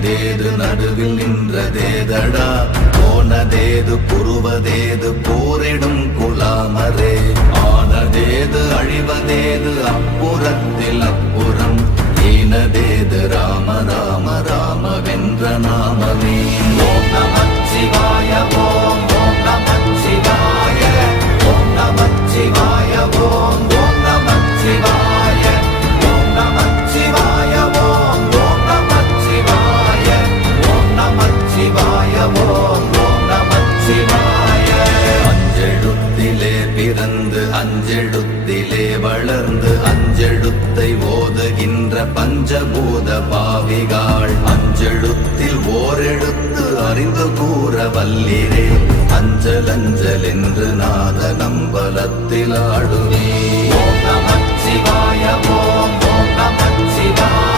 நின்னதேது நடுவில் நின்றதேதடா போனதேது புருவதேது போரிடும் குலாமரே ஆனதேது அழிவதேது அப்புறத்தில் அப்புறம் ஈனதேது ராம ராம ராம வென்ற நாமமே ஓம் நமச்சிவாய ஓம் ஓம் நமச்சிவாய ஓம் நமச்சிவாய ஓம் ஓம் நமச்சிவாய ஓம் நமச்சிவாய ஓம் ஓம் நமச்சிவாய ஓம் நமச்சிவாய ஓம் ஓம் நமச்சிவாய அஞ்செழுத்திலே பிறந்து அஞ்செழுத்திலே வளர்ந்து அஞ்செழுத்தை ஓதுகின்ற பஞ்சபூத பாவிகாள் அஞ்செழுத்தில் ஓரெழுத்து அறிந்து கூற வல்லிரே அஞ்சல் அஞ்சல் என்று நாத நம்பலத்தில் ஆடுவே ஓம் நமச்சிவாய ஓம்